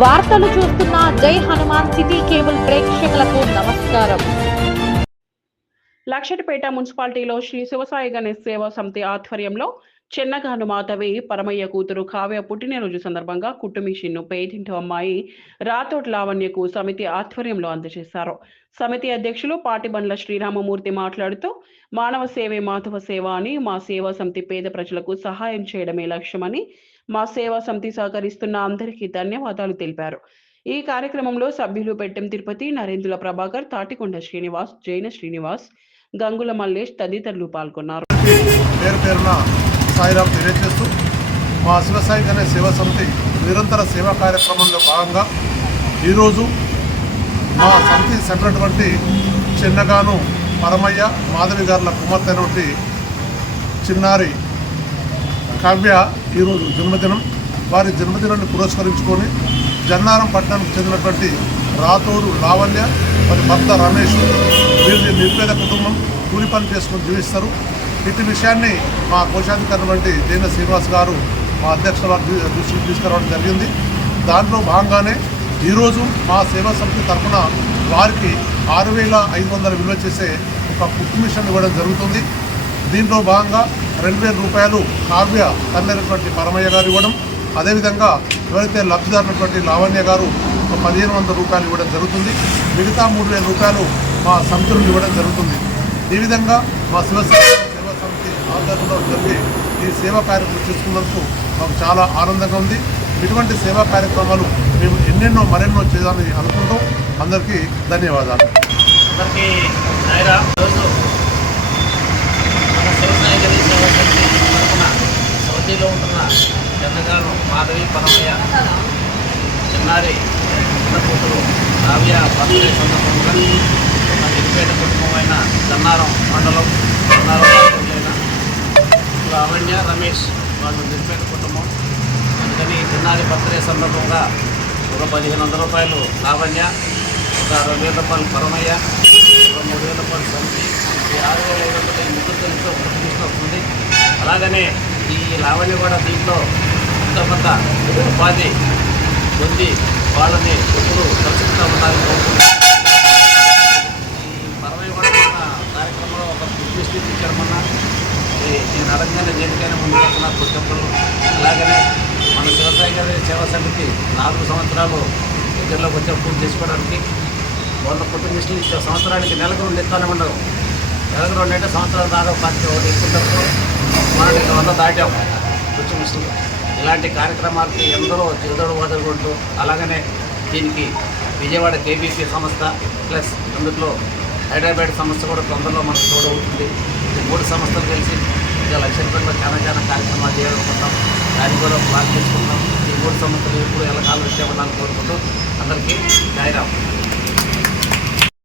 వార్తలు చూస్తున్న జై హనుమాన్ సిటీ కేబుల్ ప్రేక్షకులకు నమస్కారం. లక్షటిపేట మున్సిపాలిటీలో శ్రీ శివసాయి గణేష్ సేవా సమితి ఆధ్వర్యంలో చెన్నగాను మాధవి పరమయ్య కూతురు కావ్య పుట్టినరోజు సందర్భంగా కుట్టుమిషన్ను పేదింటి అమ్మాయి రాతోట్ లావణ్యకు సమితి ఆధ్వర్యంలో అందజేశారు. సమితి అధ్యక్షులు పాటిబండ్ల శ్రీరామమూర్తి మాట్లాడుతూ మానవ సేవే మాధవ సేవ అని మా సేవా సమితి పేద ప్రజలకు సహాయం చేయడమే లక్ష్యమని మా సేవా సమితి సహకరిస్తున్న అందరికీ ధన్యవాదాలు తెలిపారు. ఈ కార్యక్రమంలో సభ్యులు పెట్టెం తిరుపతి నరేంద్రుల ప్రభాకర్ తాటికొండ శ్రీనివాస్ జైన శ్రీనివాస్ గంగుల మల్లేష్ తదితరులు పాల్గొన్నారు. పేరు పేరున సాయిరాం తెలియజేస్తూ మా శివసాయి గణేష్ సేవా సమితి నిరంతర సేవా కార్యక్రమంలో భాగంగా ఈరోజు మా సమితి సెంటర్టువంటి చిన్నగాను పరమయ్య మాధవి గారుల కుమార్తె నుండి చిన్నారి కావ్య ఈరోజు జన్మదినం. వారి జన్మదినాన్ని పురస్కరించుకొని జన్నారం పట్టణానికి చెందినటువంటి రాతోడు లావణ్య మరి భర్త రమేష్ వీరిని నిర్పేద కుటుంబం కూలి పని చేసుకొని జీవిస్తారు. ఇటు విషయాన్ని మా కోశాధికారి వంటి జైన శ్రీనివాస్ గారు మా అధ్యక్షుల దృష్టికి తీసుకురావడం జరిగింది. దాంట్లో భాగంగానే ఈరోజు మా సేవా సమితి తరఫున వారికి ఆరు వేల ఐదు వందల విలువ చేసే ఒక కుక్ మిషన్ ఇవ్వడం జరుగుతుంది. దీంట్లో భాగంగా రెండు వేల రూపాయలు కావ్య తమ్మినటువంటి పరమయ్య గారు ఇవ్వడం అదేవిధంగా ఎవరైతే లబ్ధిదారునటువంటి లావణ్య గారు ఒక పదిహేను వందల రూపాయలు ఇవ్వడం జరుగుతుంది మిగతా మూడు వేల రూపాయలు మా సమితులు ఇవ్వడం జరుగుతుంది. ఈ విధంగా మా శివసేన సేవా సమితి ఆధ్వర్యంలో జరిగే ఈ సేవా కార్యక్రమం చేసుకున్నందుకు మాకు చాలా ఆనందంగా ఉంది. ఇటువంటి సేవా కార్యక్రమాలు మేము ఎన్నెన్నో మరెన్నో చేయాలని అనుకుంటాం అందరికీ ధన్యవాదాలు. అందరికీ నాయరా రోజు మన శివసాయి గణేష్ సేవా సమితి తరఫున సౌదీలో ఉంటున్న చంద్రగారు మాధవి పరమయ్య చిన్నారి చిన్న కూతురు కావ్య బర్త్డే సందర్భంగా మన నిరుపేద కుటుంబమైన జన్నారం మండలం జన్నారం అయిన లావణ్య రమేష్ వాళ్ళు నిరుపేద కుటుంబం. అందుకని చిన్నారి బర్త్డే సందర్భంగా ఒక పదిహేను వందల రూపాయలు లావణ్య ఒక రెండు వేల రూపాయలు పరమయ్య ఒక మూడు వేల రూపాయలు సమితి ఈ ఆరు వేల ఐదు వందలు ఈ ముగ్గురు ఎంతో వస్తుంది. అలాగనే ఈ లావణ్య కూడా దీంట్లో తర్వాత ఉపాధి పొంది వాళ్ళని ఎప్పుడు కలుసుకుంటూ ఉండాలని ఈ పరవై కార్యక్రమంలో ఒక దృష్టి ఇచ్చారమన్నా నేను అడగగానే దేనికైనా ముందు వస్తున్నారు ప్రతి అలాగనే మన వ్యవసాయ సేవా సమితి నాలుగు సంవత్సరాలు దగ్గరలోకి వచ్చే పూర్తి చేసుకోవడానికి వంద కుటుంబ మిషన్లు ఇచ్చే సంవత్సరానికి నెలకు రెండు ఇస్తానే ఉండవు. నెలకు రెండు అంటే సంవత్సరాల దాకా పార్టీ ఒకటి ఎక్కుంటారు మనకి వంద దాటాం. కుటుంబ మిషన్లు ఇలాంటి కార్యక్రమాలకి ఎందరో చిరుదడు వదలుకుంటూ అలాగనే దీనికి విజయవాడ కేబీపీ సంస్థ ప్లస్ అందులో హైదరాబాద్ సంస్థ కూడా తొందరలో మనకు తోడవుతుంది. ఈ మూడు సంస్థలు కలిసి ఇంకా లక్ష రూపాయలు చాలా చాలా కార్యక్రమాలు చేయాలనుకుంటాం దాన్ని కూడా ప్లాన్ చేసుకుంటాం ఈ మూడు సంస్థలు ఎప్పుడు ఎలా కాలం వచ్చే ఉండాలని కోరుకుంటూ అందరికీ జాయిరావు